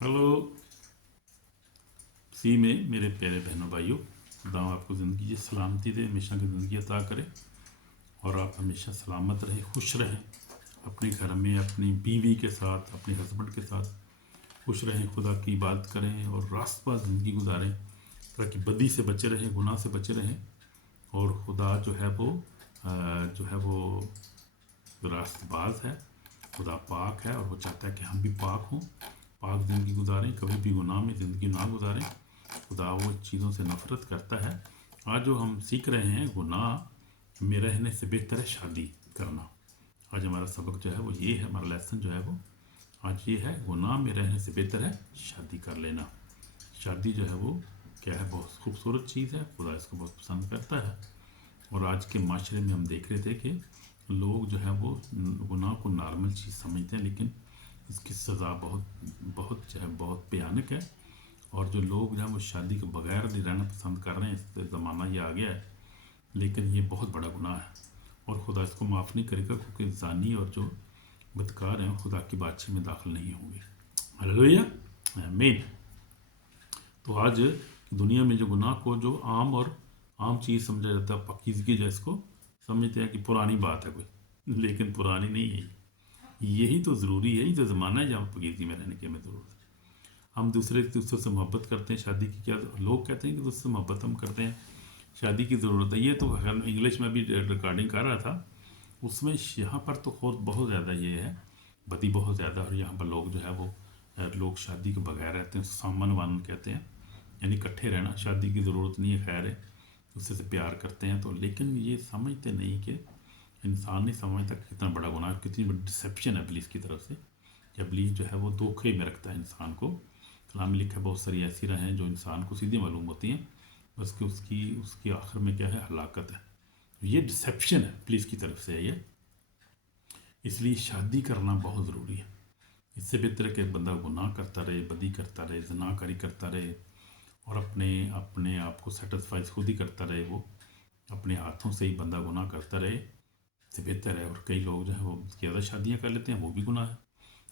Hello. सी में मेरे प्यारे बहनों भाइयों, खुदा आपको ज़िंदगी की सलामती दे, हमेशा की ज़िंदगी अता करे और आप हमेशा सलामत रहें, खुश रहें अपने घर में, अपनी बीवी के साथ, अपने हस्बैंड के साथ खुश रहें, खुदा की इबादत करें और रास्तबाज ज़िंदगी गुजारें ताकि बदी से बचे रहें, गुनाह से बचे रहें। और खुदा जो है वो रास्तबाज है, खुदा पाक है और वो चाहता है कि हम भी पाक हों, पाक ज़िंदगी गुजारें, कभी भी गुनाह में ज़िंदगी ना गुजारें। खुदा वो चीज़ों से नफ़रत करता है। आज जो हम सीख रहे हैं, गुनाह में रहने से बेहतर है शादी करना। आज हमारा सबक जो है वो ये है, हमारा लेसन जो है वो आज ये है, गुनाह में रहने से बेहतर है शादी कर लेना। शादी जो है वो क्या है, बहुत खूबसूरत चीज़ है, खुदा इसको बहुत पसंद करता है। और आज के माशरे में हम देख रहे थे कि लोग जो है वो गुनाह को नॉर्मल चीज़ समझते हैं, लेकिन इसकी सज़ा बहुत बहुत जो है बहुत भयानक है। और जो लोग जो है वो शादी के बगैर भी रहना पसंद कर रहे हैं, इस ज़माना ये आ गया है, लेकिन ये बहुत बड़ा गुनाह है और खुदा इसको माफ़ नहीं करेगा, क्योंकि जानी और जो बदकार हैं खुदा की बादशाही में दाखिल नहीं होंगे। हालेलुया, आमीन। तो आज दुनिया में जो गुनाह को जो आम चीज़ समझा जाता है, पाकीज़गी, जिसको समझते हैं कि पुरानी बात है कोई, लेकिन पुरानी नहीं है। यही तो ज़रूरी है, ये तो ज़माना है जहाँ पाकीज़गी में रहने की हमें ज़रूरत है। हम दूसरे से मोहब्बत करते हैं, शादी की क्या लोग कहते हैं कि दूसरे से मोहब्बत हम करते हैं, शादी की ज़रूरत है। ये तो इंग्लिश में भी रिकॉर्डिंग कर रहा था, उसमें यहाँ पर तो खुद बहुत ज़्यादा ये है, बदी बहुत ज़्यादा। और यहाँ पर लोग जो है वो लोग शादी के बगैर रहते हैं, सामन वान कहते हैं, यानी इकट्ठे रहना, शादी की ज़रूरत नहीं है। खैर है, उससे से प्यार करते हैं तो, लेकिन ये समझते नहीं कि इंसान नहीं समझता कि कितना बड़ा गुनाह, कितनी बड़ी डिसेप्शन है इब्लीस की तरफ से। इब्लीस जो है वो धोखे में रखता है इंसान को। कलाम में लिखा है बहुत सारी ऐसी राहें जो इंसान को सीधी मालूम होती हैं, बस कि उसकी उसकी आखिर में क्या है, हलाकत है। ये डिसेप्शन है, पुलिस की तरफ से है ये। इसलिए शादी करना बहुत ज़रूरी है। इससे बेहतर है कि बंदा गुनाह करता रहे, बदी करता रहे, जनाकारी करता रहे और अपने अपने आप को सेटिस्फाई खुद ही करता रहे, वो अपने हाथों से ही बंदा गुनाह करता रहे, इससे बेहतर है। और कई लोग जो है वो ज़्यादा शादियाँ कर लेते हैं, वो भी गुनाह है।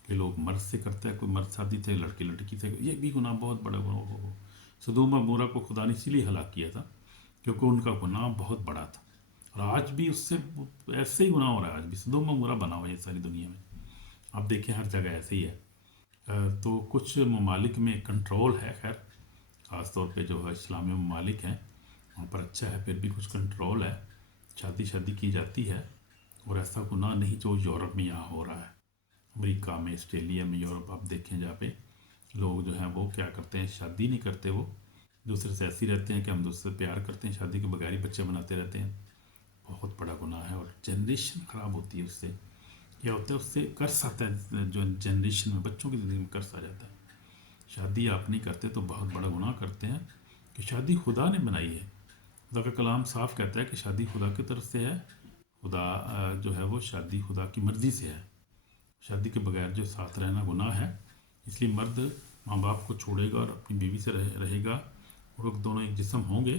कई लोग मर्द से करते हैं, कोई मर्द शादी थे, लड़की लड़की से, ये भी गुनाह बहुत बड़ा गुनाह हो। सदोम और मोरा को खुदा ने इसीलिए हलाक किया था क्योंकि उनका गुनाह बहुत बड़ा था। और आज भी उससे ऐसे ही गुनाह हो रहा है, आज भी सदोम और मोरा बना हुआ है सारी दुनिया में। आप देखें हर जगह ऐसे ही है। तो कुछ ममालिक में कंट्रोल है, खैर ख़ासतौर पे जो है इस्लामी ममालिक हैं वहाँ पर अच्छा है, फिर भी कुछ कंट्रोल है, शादी की जाती है। और ऐसा गुनाह नहीं जो यूरोप में यहाँ हो रहा है, अमेरिका में, ऑस्ट्रेलिया में, यूरोप आप देखें जहाँ पे लोग जो हैं वो क्या करते हैं, शादी नहीं करते, वो दूसरे से ऐसे ही रहते हैं कि हम दूसरे से प्यार करते हैं, शादी के बगैर ही बच्चे बनाते रहते हैं। बहुत बड़ा गुनाह है और जनरेशन ख़राब होती है उससे। क्या होता है, उससे कर्स आता है, जो जनरेशन में बच्चों की ज़िंदगी में कर्स आ जाता है। शादी आप नहीं करते तो बहुत बड़ा गुनाह करते हैं, कि शादी खुदा ने बनाई है। खुदा का कलाम साफ कहता है कि शादी खुदा की तरफ से है। खुदा जो है वो शादी खुदा की मर्ज़ी से है। शादी के बगैर जो साथ रहना गुनाह है। इसलिए मर्द माँ बाप को छोड़ेगा और अपनी बीवी से रहेगा, और लोग दोनों एक जिस्म होंगे।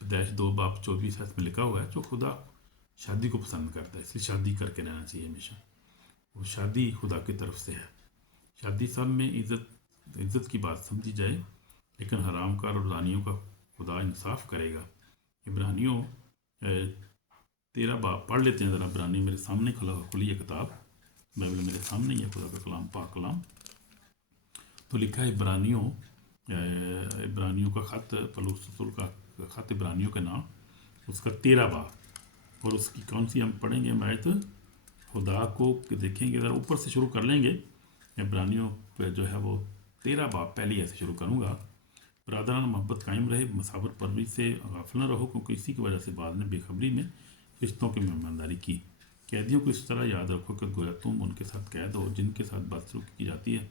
पैदाइश 2 बाप 24 में लिखा हुआ है। जो खुदा शादी को पसंद करता है, इसलिए शादी करके रहना चाहिए हमेशा। वो शादी खुदा की तरफ से है। शादी सब में इज़्ज़त इज़्ज़त की बात समझी जाए, लेकिन हरामकार और रानियों का खुदा इंसाफ करेगा। इब्रानियों 13 बाब पढ़ लेते हैं ज़रा। इब्रानी मेरे सामने खुली है किताब, बाइबल मेरे सामने ही है, खुदा का कलाम, पाक कलाम। तो लिखा है इब्रानियों का ख़त, पौलुस रसूल का ख़त इब्रानियों के नाम, उसका 13 बाब। और उसकी कौन सी हम पढ़ेंगे, हम आयत खुदा को देखेंगे, ज़रा ऊपर से शुरू कर लेंगे। इब्रानियों पे जो है वो 13 बाब पहले ऐसे शुरू करूँगा। बरादरान मोहब्बत कायम रहे, मसावत परवरी से गाफिल न रहो, क्योंकि इसी की वजह से बाद में बेखबरी में रिश्तों की मेहमानदारी की। कैदियों को इस तरह याद रखो कि गोया तुम उनके साथ कैद हो जिनके साथ बदसलूकी की जाती है।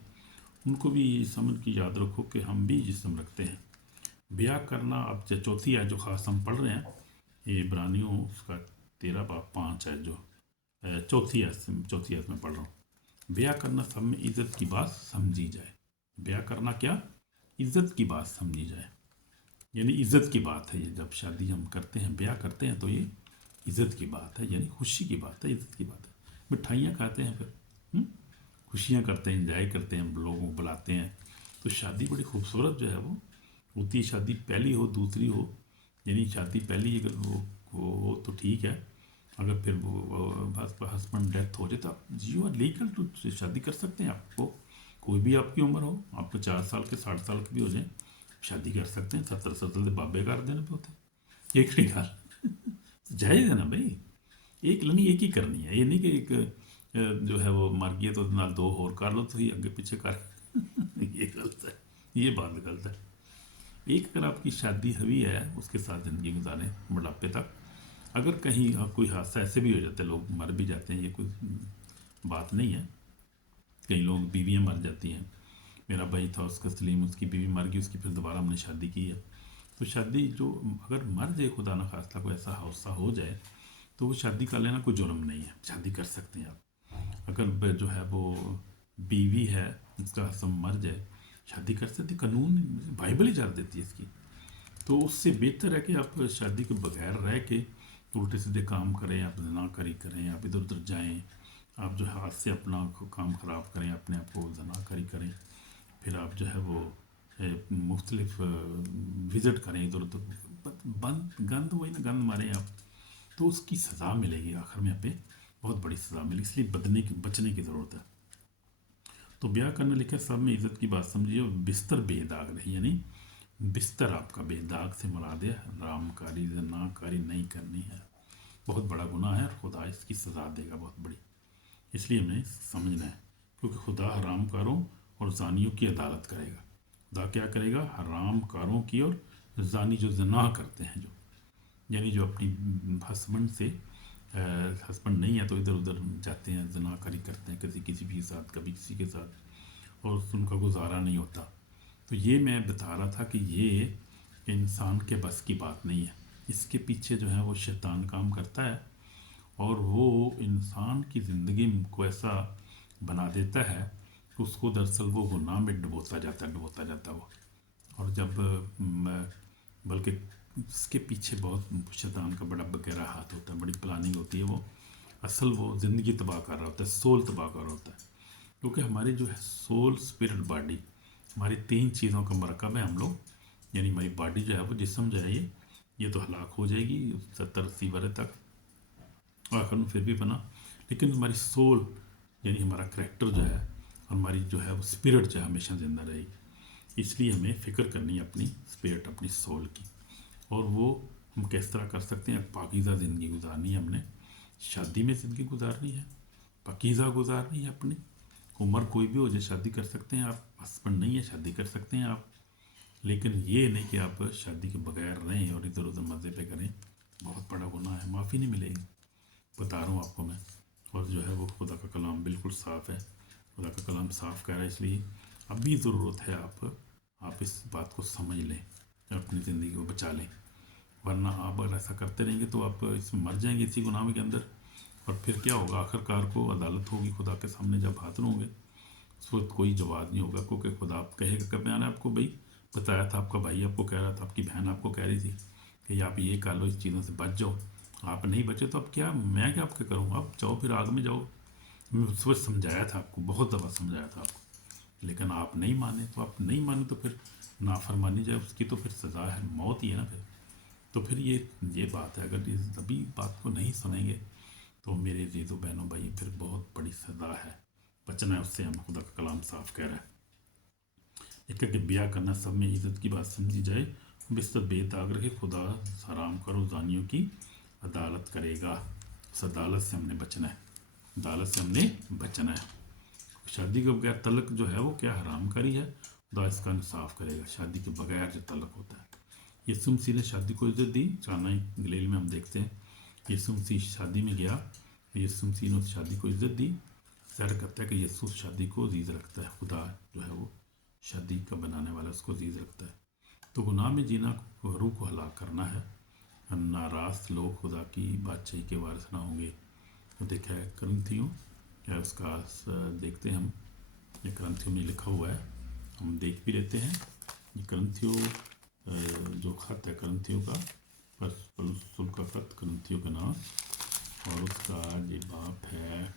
उनको भी ये समझ की याद रखो कि हम भी जिस्म रखते हैं। ब्याह करना, अब जो चौथी है जो ख़ास हम पढ़ रहे हैं, ये इब्रानियों उसका 13 बाब 5 है, जो चौथी है में पढ़ रहा हूँ। ब्याह करना सब में इज़्ज़त की बात समझी जाए। ब्याह करना क्या, इज़्ज़त की बात समझी जाए, यानी इज़्ज़त की बात है ये। जब शादी हम करते हैं, ब्याह करते हैं, तो ये इज़्ज़त की बात है, यानी खुशी की बात है, इज़्ज़त की बात है। मिठाइयाँ खाते हैं, फिर खुशियाँ करते हैं, इंजॉय करते हैं, लोगों को बुलाते हैं, तो शादी बड़ी खूबसूरत जो है वो होती है। शादी पहली हो दूसरी हो, यानी शादी पहली अगर वो हो तो ठीक है, अगर फिर वो हस्बैंड डेथ हो जाए तो आप यू आर लीगल टू शादी कर सकते हैं। आपको कोई भी आपकी उम्र हो, आप 50 साल के 60 साल के भी हो जाए, शादी कर सकते हैं। 70 70 के बाबे कर देने पे होते एक गल जायज़ है ना भाई। एक नहीं, एक ही करनी है, ये नहीं कि एक जो है वो मर गया तो नाल दो और कर लो, तो ही आगे पीछे कर ये गलत है, ये बात गलत है। एक अगर आपकी शादी हुई है उसके साथ ज़िंदगी गुजारें बुढ़ापे तक। अगर कहीं कोई हादसा ऐसे भी हो जाता है, लोग मर भी जाते हैं, ये कोई बात नहीं है। कई लोग बीवियाँ मर जाती हैं। मेरा भाई था उसका सलीम, उसकी बीवी मर गई, उसकी फिर दोबारा हमने शादी की है। तो शादी जो अगर मर जाए, खुदा न खास्ता कोई ऐसा हादसा हो जाए, तो वो शादी कर लेना कोई जुर्म नहीं है, शादी कर सकते हैं आप। अगर जो है वो बीवी है, उसका हस्बैंड मर जाए, शादी कर सकते, कानून बाइबल ही इजाज़त देती है इसकी। तो उससे बेहतर है कि आप शादी के बगैर रह के उल्टे सीधे काम करें, आप जनाकारी करें, आप इधर उधर जाएं, आप जो हाथ से अपना काम ख़राब करें, अपने आप को जनाकारी करें, फिर आप जो है वो मुख्तलिफ विज़िट करें इधर उधर, बंद गंद वही ना, गंद मारें आप, तो उसकी सज़ा मिलेगी आखिर में। यहाँ पे बहुत बड़ी सज़ा मिलेगी, इसलिए बचने की ज़रूरत है। तो ब्याह करने लिखा सब में इज़्ज़त की बात समझिए, और बिस्तर बेदाग रही, यानी बिस्तर आपका बेदाग से मुराद है रामकारी जनाकारी नहीं करनी है। बहुत बड़ा गुनाह है, खुदा इसकी सज़ा देगा बहुत बड़ी, इसलिए हमें समझना है। क्योंकि खुदा हरामकारों और जानियों की अदालत करेगा। खुदा क्या करेगा? हरामकारों की, और जानी जो जना करते हैं, जो यानी जो अपनी हस्बैंड से हस्बैंड नहीं है तो इधर उधर जाते हैं, जनाकारी करते हैं, किसी किसी के साथ, कभी किसी के साथ, और उनका गुजारा नहीं होता। तो ये मैं बता रहा था कि ये इंसान के बस की बात नहीं है। इसके पीछे जो है वो शैतान काम करता है, और वो इंसान की ज़िंदगी को ऐसा बना देता है कि उसको दरअसल वो गुनाह में डुबोता जाता है वो। और जब बल्कि इसके पीछे बहुत शैतान का बड़ा गहरा हाथ होता है, बड़ी प्लानिंग होती है। वो असल वो ज़िंदगी तबाह कर रहा होता है, सोल तबाह कर रहा होता है। क्योंकि हमारी जो है सोल, स्पिरिट, बॉडी, हमारी 3 चीज़ों का मरकब है हम लोग। यानी हमारी बॉडी जो है वो जिस्म जो है ये तो हलाक हो जाएगी 70 80 बरस तक, आखिर में फिर भी बना। लेकिन हमारी सोल यानी हमारा करैक्टर जो है, हमारी जो है वो स्पिरिट जो है हमेशा ज़िंदा रहेगी। इसलिए हमें फ़िक्र करनी है अपनी स्पिरिट, अपनी सोल की। और वो हम किस तरह कर सकते हैं? पाकीज़ा ज़िंदगी गुजारनी है हमने, शादी में ज़िंदगी गुजारनी है, पाकीज़ा गुजारनी है अपनी। उम्र कोई भी हो जाए शादी कर सकते हैं आप, हस्बैंड नहीं है शादी कर सकते हैं आप। लेकिन ये नहीं कि आप शादी के बगैर रहें और इधर उधर मज़े पे करें, बहुत बड़ा गुनाह है, माफ़ी नहीं मिलेगी, बता रहा हूँ आपको मैं। और जो है वो खुदा का कलाम बिल्कुल साफ़ है, खुदा का कलाम साफ़ कह रहा है। इसलिए अभी ज़रूरत है आप इस बात को समझ लें, अपनी ज़िंदगी को बचा लें। वरना आप अगर ऐसा करते रहेंगे तो आप इसमें मर जाएंगे, इसी गुनाह के अंदर। और फिर क्या होगा? आखिरकार को अदालत होगी खुदा के सामने, जब हाथ होंगे उस वक्त कोई जवाब नहीं होगा। क्योंकि खुदा आप कहेगा, कब मैंने आपको भाई बताया था, आपका भाई आपको कह रहा था, आपकी बहन आपको कह रही थी कि आप ये कर लो, इस चीज़ों से बच जाओ। आप नहीं बचे तो अब क्या, मैं क्या आपके करूँगा? आप जाओ फिर आग में जाओ। मैं उस वक्त समझाया था आपको, बहुत दफ़ा समझाया था आपको, लेकिन आप नहीं माने। तो आप नहीं माने तो फिर नाफरमानी जाए उसकी, तो फिर सज़ा है, मौत ही है ना फिर। तो फिर ये बात है, अगर इस अभी बात को नहीं सुनेंगे तो मेरे जीतो बहनों भाई, फिर बहुत बड़ी सज़ा है, बचना है उससे। हम खुदा का कलाम साफ कह रहा है। एक कि ब्याह करना सब में इज़्ज़त की बात समझी जाए, बिस्तर बेदाग रखे, खुदा हराम करो जानियों की अदालत करेगा। उस अदालत से हमने बचना है, अदालत से हमने बचना है। शादी के बगैर तलक जो है वो क्या हराम करी है, खुदा इसका इंसाफ करेगा। शादी के बगैर जो तलक होता है, यीशु मसीह ने शादी को इज्जत दी। काना गलील में हम देखते हैं, यीशु मसीह शादी में गया, यीशु मसीह ने उस शादी को इज्जत दी। सैर करता है कि यीशु शादी को अजीज़ रखता है, खुदा जो है वो शादी का बनाने वाला उसको अजीज़ रखता है। तो गुनाह में जीना रूह को हलाक करना है। नाराज़ लोग खुदा की बादशाही के वारिस ना होंगे। तो देखा है करंथियों, या उसका देखते हैं हम, ये करंथियों में लिखा हुआ है, हम देख भी लेते हैं। ये करंथियों जो खत है करंथियों का, पौलुस का खत करंथियों का नाम, और उसका ये बाप है,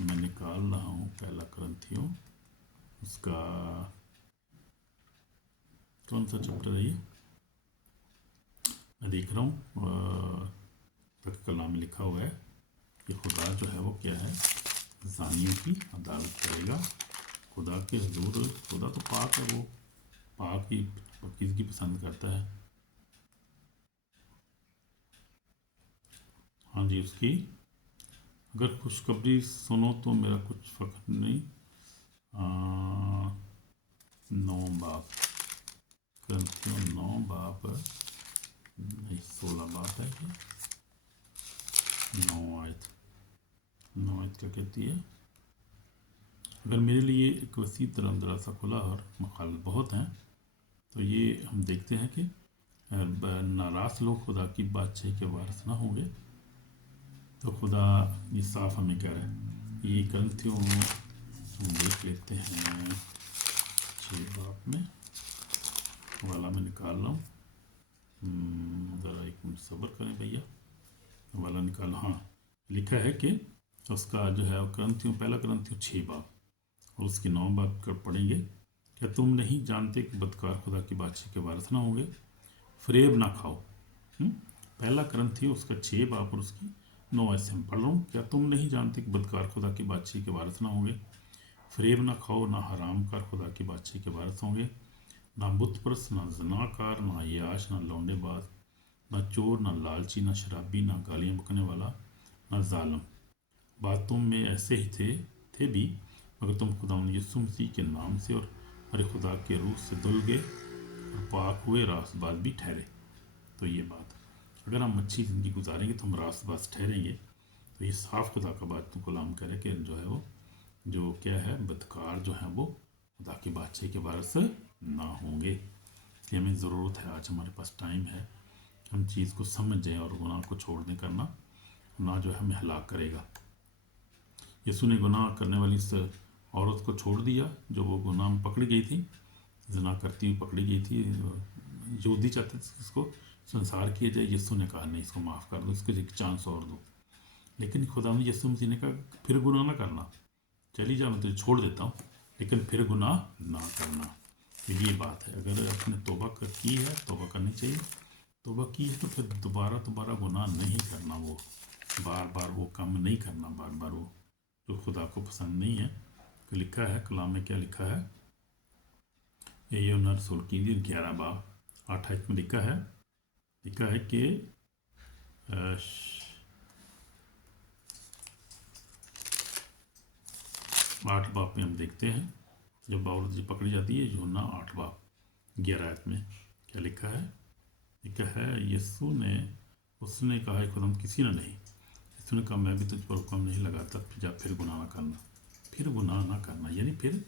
मैं निकाल रहा हूँ पहला करंथियों, उसका कौन सा चैप्टर है ये? मैं देख रहा हूँ तक कलाम में लिखा हुआ है कि खुदा जो है वो क्या है, ज़ानियों की अदालत करेगा। खुदा के हजूर, खुदा तो पाक है, वो पाक ही पाकीज़गी पसंद करता है। हाँ जी, उसकी अगर खुशखबरी सुनो तो मेरा कुछ फ़र्क नहीं। 9 बाप, ग्रंथियों 9 बाप नहीं 16 बाप है ये, 9 आयत, 9 आयत क्या कहती है? अगर मेरे लिए एक वसी दरवाज़ा खुला और मखालत बहुत हैं, तो ये हम देखते हैं कि नाराज़ लोग खुदा की बादशाही के वारिस ना होंगे। तो खुदा ये साफ हमें कह रहा है। ये ग्रंथियों हम देख लेते हैं 6 बाप में, वाला मैं निकाल रहा हूँ, ज़रा एक मिनट सब्र करें भैया, वाला निकाल। हाँ, लिखा है कि उसका जो है ग्रंथियों, पहला ग्रंथियों 6 बाप और उसकी 9 बाप कर पढ़ेंगे। क्या तुम नहीं जानते कि बदकार खुदा की बादशाही के वारिस ना होंगे? फरेब ना खाओ। पहला ग्रंथियों उसका 6 बाप और उसकी 9 ऐसे हम पढ़ रहा हूँ। क्या तुम नहीं जानते कि बदकार खुदा की बादशाही के वारिस ना होंगे? फरेब ना खाओ, ना हराम कार खुदा की बादशाही के वारिस होंगे। ना बुतपरस्त, ना जनाकार, ना याश, ना लौंडेबाज, ना चोर, ना लालची, ना शराबी, ना गालियाँ बकने वाला, ना जालम। बातों में ऐसे ही थे भी, मगर तुम खुदा यीशु मसीह के नाम से और हमारे खुदा के रूह से धुल गए और पाक हुए, रास्तबाज भी ठहरे। तो ये बात, अगर हम अच्छी ज़िंदगी गुजारेंगे तो हम रास्तबाज ठहरेंगे। तो ये साफ खुदा का बात तो कलाम करे कि जो है वो, जो क्या है, बदकार जो है वो खुदा की बादशाही के वारिस ना होंगे। ये हमें ज़रूरत है, आज हमारे पास टाइम है कि हम चीज़ को समझ जाएँ और गुनाह को छोड़ दें करना, गुनाह जो है हमें हलाक करेगा। यीशु ने गुनाह करने वाली इस औरत को छोड़ दिया जो वो गुनाह में पकड़ी गई थी, ज़िना करती हुई पकड़ी गई थी। यहूदी चाहते थे इसको संसार किया जाए, यीशु ने कहा नहीं, इसको माफ़ कर दो, इसको एक चांस और दो। लेकिन खुदा ने यीशु मसीह ने कहा फिर गुनाह ना करना, चली जा, मैं तुझे छोड़ देता हूँ, लेकिन फिर गुनाह ना करना। तो ये बात है, अगर आपने तौबा की है, तौबा करनी चाहिए। तौबा की है तो फिर दोबारा गुनाह नहीं करना, वो बार बार वो काम नहीं करना, बार बार वो जो खुदा को पसंद नहीं है। तो लिखा है कलाम में, क्या लिखा है, ये रसूल की 11 बाब 8 में लिखा है कि 8 बाप में हम देखते हैं जब औरत जी पकड़ी जाती है, यूहन्ना 8 बाप 11 में क्या लिखा है, यीशु ने, उसने कहा खुदा किसी ने नहीं, यीशु ने कहा मैं भी तुझ पर हुक्म नहीं लगाता, जा फिर गुनाह ना करना, फिर गुनाह ना करना, यानी फिर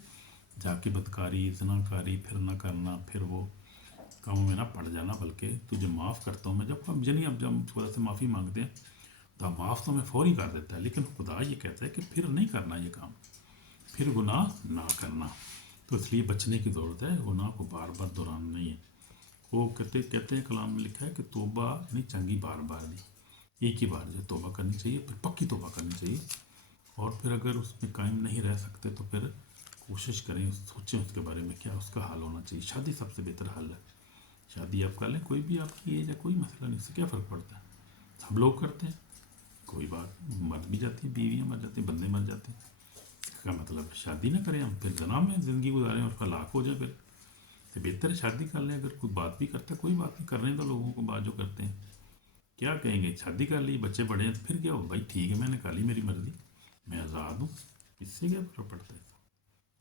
जाके बदकारी, जनाकारी फिर ना करना, फिर वो कामों में ना पड़ जाना, बल्कि तुझे माफ़ करता हूँ मैं। जब हम यानी अब जब खुदा से माफ़ी मांगते हैं तो माफ़ तो हमें फौरी कर देता है, लेकिन खुदा ये कहता है कि फिर नहीं करना ये काम, फिर गुनाह ना करना। तो इसलिए बचने की ज़रूरत है, गुनाह को बार बार दोहराना नहीं है। वो कहते हैं कलाम में लिखा है कि तौबा नहीं चंगी बार बार नहीं, एक ही बार जो तौबा करनी चाहिए, फिर पक्की तौबा करनी चाहिए। और फिर अगर उसमें कायम नहीं रह सकते तो फिर कोशिश करें, सोचें उसके बारे में क्या उसका हल होना चाहिए। शादी सबसे बेहतर हल है, शादी आप कर लें, कोई भी आपकी एज है, कोई मसला नहीं, उससे क्या फ़र्क पड़ता है, सब लोग करते हैं, कोई बात, मर भी जाती है, बीवियाँ मर जाती हैं, बंदे मर जाते हैं, इसका मतलब शादी ना करें हम, फिर जना में ज़िंदगी गुजारें और हलाक हो जाए। फिर तो बेहतर है शादी कर लें। अगर कोई बात भी करता है, कोई बात नहीं, करने दो लोगों को बात जो करते हैं, क्या कहेंगे, शादी कर ली, बच्चे बड़े हैं, तो फिर क्या हो भाई, ठीक है मैंने कर ली, मेरी मर्ज़ी, मैं आज़ाद हूँ, इससे क्या फ़र्क पड़ता है।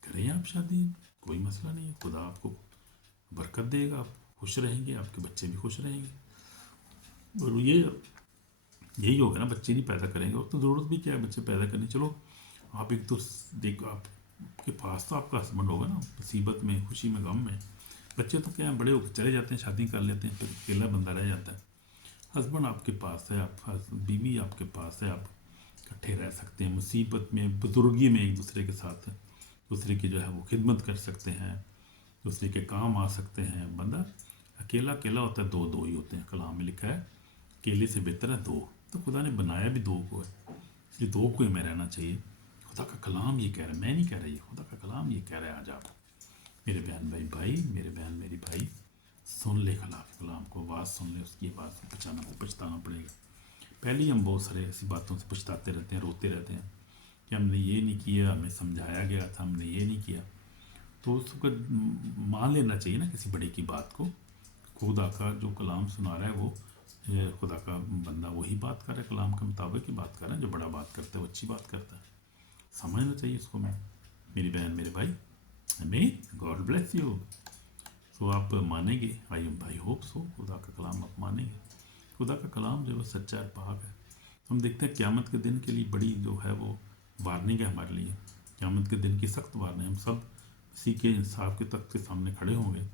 करें आप शादी, कोई मसला नहीं है, खुदा आपको बरकत देगा, आप खुश रहेंगे, आपके बच्चे भी खुश रहेंगे। और ये यही होगा ना, बच्चे नहीं पैदा करेंगे और तो ज़रूरत भी क्या है बच्चे पैदा करनी। चलो आप एक तो देखो, आपके पास तो आपका हस्बैंड होगा ना, मुसीबत में, खुशी में, गम में। बच्चे तो क्या बड़े होकर चले जाते हैं, शादी कर लेते हैं, फिर अकेला बंदा रह जाता है। हस्बैंड आपके पास है, आप बीवी आपके पास है, आप इकट्ठे रह सकते हैं, मुसीबत में, बुजुर्गी में एक दूसरे के साथ दूसरे की जो है वो खिदमत कर सकते हैं, दूसरे के काम आ सकते हैं। बंदा अकेला अकेला होता है, दो दो ही होते हैं। कलाम में लिखा है अकेले से बेहतर है दो, तो खुदा ने बनाया भी दो को है, इसलिए दो को ही में रहना चाहिए। खुदा का कलाम ये कह रहा है, मैं नहीं कह रहा, ये खुदा का कलाम ये कह रहा है। आज आप मेरे बहन भाई, मेरे बहन मेरी भाई, सुन ले खुदा के कलाम को, आवाज़ सुन ले उसकी, आवाज़ से पछताना पड़ेगा। पहले ही हम बहुत सारे ऐसी बातों से पछताते रहते हैं, रोते रहते हैं कि हमने ये नहीं किया, हमें समझाया गया था, हमने ये नहीं किया। तो उसको मान लेना चाहिए ना किसी बड़े की बात को। खुदा का जो कलाम सुना रहा है वो खुदा का बंदा वही बात कर रहा है, कलाम के मुताबिक ही बात कर रहा है। जो बड़ा बात करता है वो अच्छी बात करता है, समझना चाहिए उसको। मेरी बहन मेरे भाई, आमीन, गॉड ब्लेस यू। तो आप मानेंगे, आई होप सो, खुदा का कलाम आप मानेंगे। खुदा का कलाम जो है सच्चा है, पाक है। हम देखते हैं क़यामत के दिन के लिए बड़ी जो है वो वार्निंग है हमारे लिए। क़यामत के दिन की सख्त वार्निंग, हम सब इसी के इंसाफ के तख्त के सामने खड़े होंगे।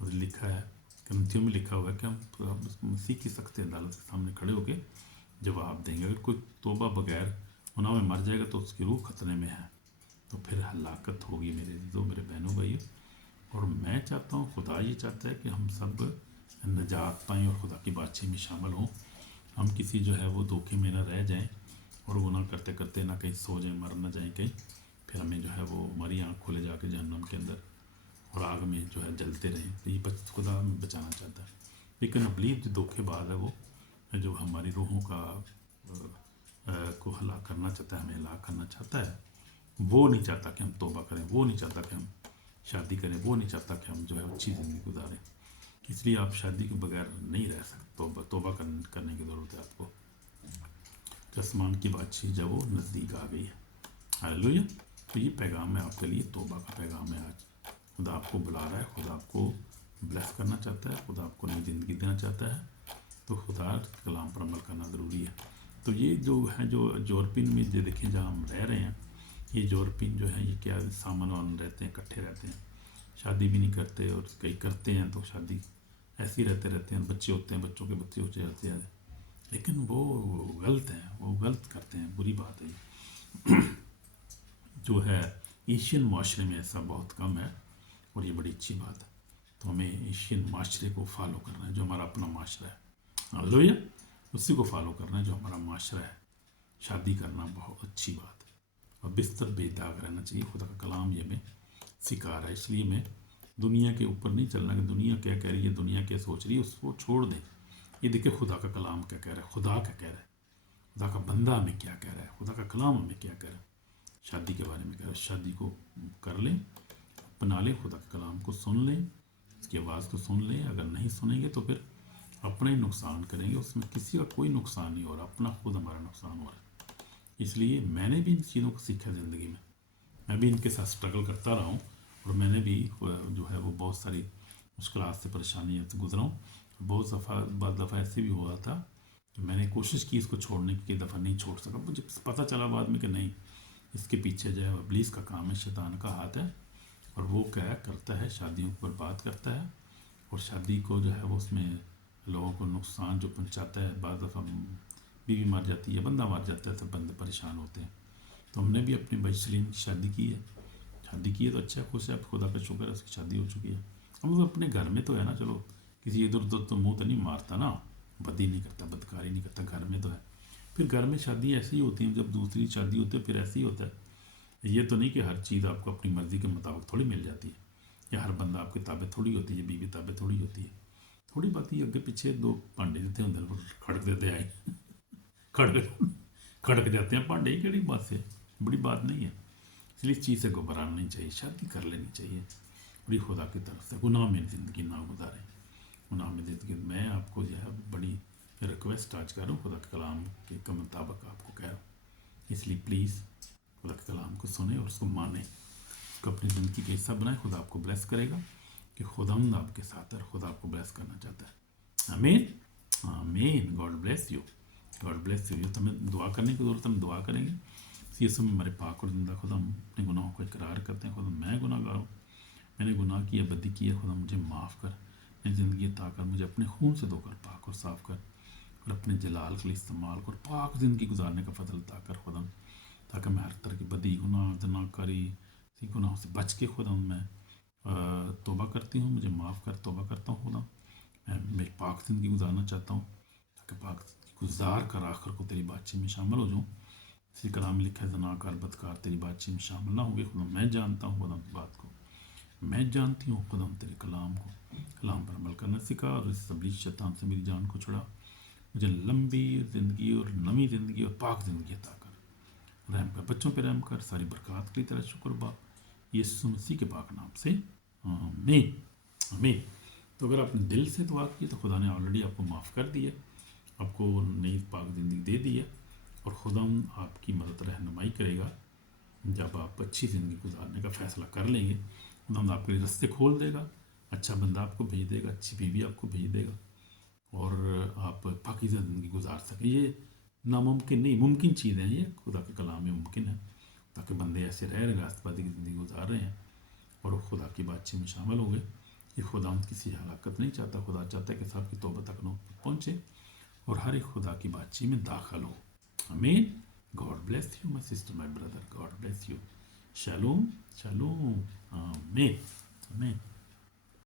और लिखा है, ग्रंथियों में लिखा हुआ है कि हम मसीह की सख्त अदालत के सामने खड़े होकर जवाब देंगे। अगर कोई तौबा बगैर गुनाह में मर जाएगा तो उसकी रूह खतरे में है, तो फिर हलाकत होगी मेरे दो मेरे बहनों भाइयों। और मैं चाहता हूँ, खुदा ये चाहता है कि हम सब नजात पाएँ और खुदा की बादशाही में शामिल हों। हम किसी जो है वो धोखे में ना रह जाएं और गुनाह करते करते ना कहीं सो जाएं, मर ना जाएं कहीं, फिर हमें जो है वो हमारी आँख खोले जाके जहन्नम के अंदर और आग में जो है जलते रहें। तो ये खुदा हमें बचाना चाहता है। लेकिन अबलीग जो धोखेबाज है वो जो हमारी रूहों का को हलाक करना चाहता है, हमें हलाक करना चाहता है। वो नहीं चाहता कि हम तौबा करें, वो नहीं चाहता कि हम शादी करें, वो नहीं चाहता कि हम जो है अच्छी ज़िंदगी गुजारें। इसलिए आप शादी के बगैर नहीं रह सकते। तौबा करने की ज़रूरत है आपको। आसमान की बादशाही जब वो नज़दीक आ गई है, हालेलुया। तो ये पैगाम है आपके लिए, तौबा का पैगाम है आज। खुदा आपको बुला रहा है, खुदा आपको ब्लेस करना चाहता है, खुदा आपको नई ज़िंदगी देना चाहता है। तो खुदा कलाम पर अमल करना ज़रूरी है। तो ये जो है जो यूरोपियन में जो देखें जहाँ हम रह रहे हैं, ये यूरोपियन जो है ये क्या सामान वान रहते हैं, इकट्ठे रहते हैं, शादी भी नहीं करते, और कई करते हैं तो शादी ऐसे ही रहते हैं। बच्चे होते हैं, बच्चों के बच्चे होते रहते हैं, लेकिन वो गलत है, वो गलत करते हैं, बुरी बात है ये। जो है एशियन माशरे में ऐसा बहुत कम है और ये बड़ी अच्छी बात है। तो हमें एशियन माशरे को फॉलो करना है, जो हमारा अपना माशरा है, हालेलुया, उसी को फॉलो करना है जो हमारा माशरा है। शादी करना बहुत अच्छी बात है और बिस्तर बेदाग रहना चाहिए। खुदा का कलाम ये हमें सिखा रहा है। इसलिए मैं दुनिया के ऊपर नहीं चलना कि दुनिया क्या कह रही है, दुनिया क्या सोच रही है, उसको छोड़ दें। ये देखिए खुदा का कलाम क्या कह रहा है, खुदा क्या कह रहा है, खुदा का बंदा हमें क्या कह रहा है, खुदा का कलाम हमें क्या कह रहा है। शादी के बारे में कह रहा है, शादी को कर लें, अपना लें, खुदा के कलाम को सुन लें, उसकी आवाज़ को सुन लें। अगर नहीं सुनेंगे तो फिर अपना ही नुकसान करेंगे, उसमें किसी का कोई नुकसान नहीं हो रहा, अपना खुद हमारा नुकसान हो रहा है। इसलिए मैंने भी इन चीज़ों को सीखा ज़िंदगी में, मैं भी इनके साथ स्ट्रगल करता रहा हूँ और मैंने भी जो है वो बहुत सारी मुश्किलात से परेशानियों से गुजरा हूँ। बहुत दफ़ा ऐसे भी हुआ था कि मैंने कोशिश की इसको छोड़ने की, दफ़ा नहीं छोड़ सका। मुझे पता चला बाद में कि नहीं, इसके पीछे जो है इब्लीस का काम है, शैतान का हाथ है, और वो क्या करता है, शादियों को बर्बाद करता है और शादी को जो है वो उसमें लोगों को नुकसान जो पहुंचाता है। बाद दफ़ा बीवी मर जाती है, बंदा मर जाता है, तो बंदे परेशान होते हैं। तो हमने भी अपनी बचरीन की शादी की है, शादी की है तो अच्छा खुश है, खुदा का शुक्र है, उसकी शादी हो चुकी है। हम लोग अपने घर में तो है ना, चलो किसी इधर उधर तो मुँह तो नहीं मारता ना, बदी नहीं करता, बदकारी नहीं करता, घर में तो है। फिर घर में शादी ऐसी ही होती है, जब दूसरी शादी होती है फिर ऐसे ही होता है। ये तो नहीं कि हर चीज़ आपको अपनी मर्ज़ी के मुताबिक थोड़ी मिल जाती है, या हर बंदा आपके ताबे थोड़ी होती है, बीवी ताबे थोड़ी होती है। थोड़ी बात ही अगे पीछे दो भांडे देते होंगे, खड़क देते आए खड़क जाते हैं भांडे, ही बात से बड़ी बात नहीं है। इसलिए इस चीज़ से घबराना नहीं चाहिए, शादी कर लेनी चाहिए बड़ी खुदा की तरफ से। गुनाह में ज़िंदगी ना गुजारें, गुनाह में ज़िंदगी। मैं आपको जो है बड़ी रिक्वेस्ट आज कर रहा हूँ, खुदा के कलाम के मुताबिक आपको कह रहा हूँ। इसलिए प्लीज़ खुदा के कलाम को सुने और उसको माने, उसको अपनी ज़िंदगी का हिस्सा बनाए। खुदा आपको ब्लेस करेगा कि खुदावंद आपके साथ है और खुदा आपको ब्लेस करना चाहता है। आमीन, आमीन। God bless you, God bless you. तो हमें दुआ करने की ज़रूरत है, हम दुआ करेंगे। इसी समय हमारे पाक और जिंदा खुदा, हम अपने गुनाहों को इकरार करते हैं। खुदा मैं गुनाहगार हूँ, मैंने गुनाह किया, बदी की है, खुदा मुझे माफ़ कर, मेरी ज़िंदगी अता कर, मुझे अपने खून से धोकर पाक और साफ़ कर और अपने जलाल के लिए इस्तेमाल कर, पाक ज़िंदगी गुजारने का फजल अता कर खुदा, ताकि मैं हर तरह की बदी, गुनाह, जनाकारी, इसी गुनाहों से बच के खुदा मैं तौबा करती हूँ, मुझे माफ़ कर, तौबा करता हूँ खुदा। मैं पाक ज़िंदगी गुजारना चाहता हूँ ताकि पाक गुजार कर आखिर को तेरी बातचीत में शामिल हो जाऊँ। इसी कलाम में लिखा है, जनाकार बदकार तेरी बातचीत में शामिल ना होंगे खुदा। मैं जानता हूँ खुदा बात को, میں جانتی ہوں خدا تیرے کلام پر عمل کرنا سکھا، اور اس ابلیس شیطان سے میری جان کو چھڑا، مجھے لمبی زندگی اور نئی زندگی اور پاک زندگی عطا کر، رحم کر، بچوں پہ رحم کر، ساری برکات کے لیے تیرا شکر باپ، یسوع مسیح کے پاک نام سے آمین آمین۔ تو اگر آپ نے دل سے دعا کی تو خدا نے آلریڈی آپ کو معاف کر دیا، آپ کو نئی پاک زندگی دے دی ہے، اور خدا آپ کی مدد رہنمائی کرے گا۔ جب آپ اچھی زندگی گزارنے کا فیصلہ کر لیں گے، خدا آپ کے لیے رستے کھول دے گا، اچھا بندہ آپ کو بھیج دے گا، اچھی بیوی آپ کو بھیج دے گا، اور آپ پاکیزہ زندگی گزار سکیں۔ یہ ناممکن نہیں، ممکن چیزیں ہیں، یہ خدا کے کلام میں ممکن ہے، تاکہ بندے ایسے رہ رہے راستبازی کی زندگی گزار رہے ہیں اور وہ خدا کی بات چیت میں شامل ہو گئے۔ یہ خدا کسی ہلاکت نہیں چاہتا، خدا چاہتا ہے کہ سب کی توبہ تک پہنچے اور ہر ایک خدا کی بات چیت میں داخل ہو۔ آمین۔ God bless you my sister my brother, God bless you. Shalom Shalom. آمین آمین۔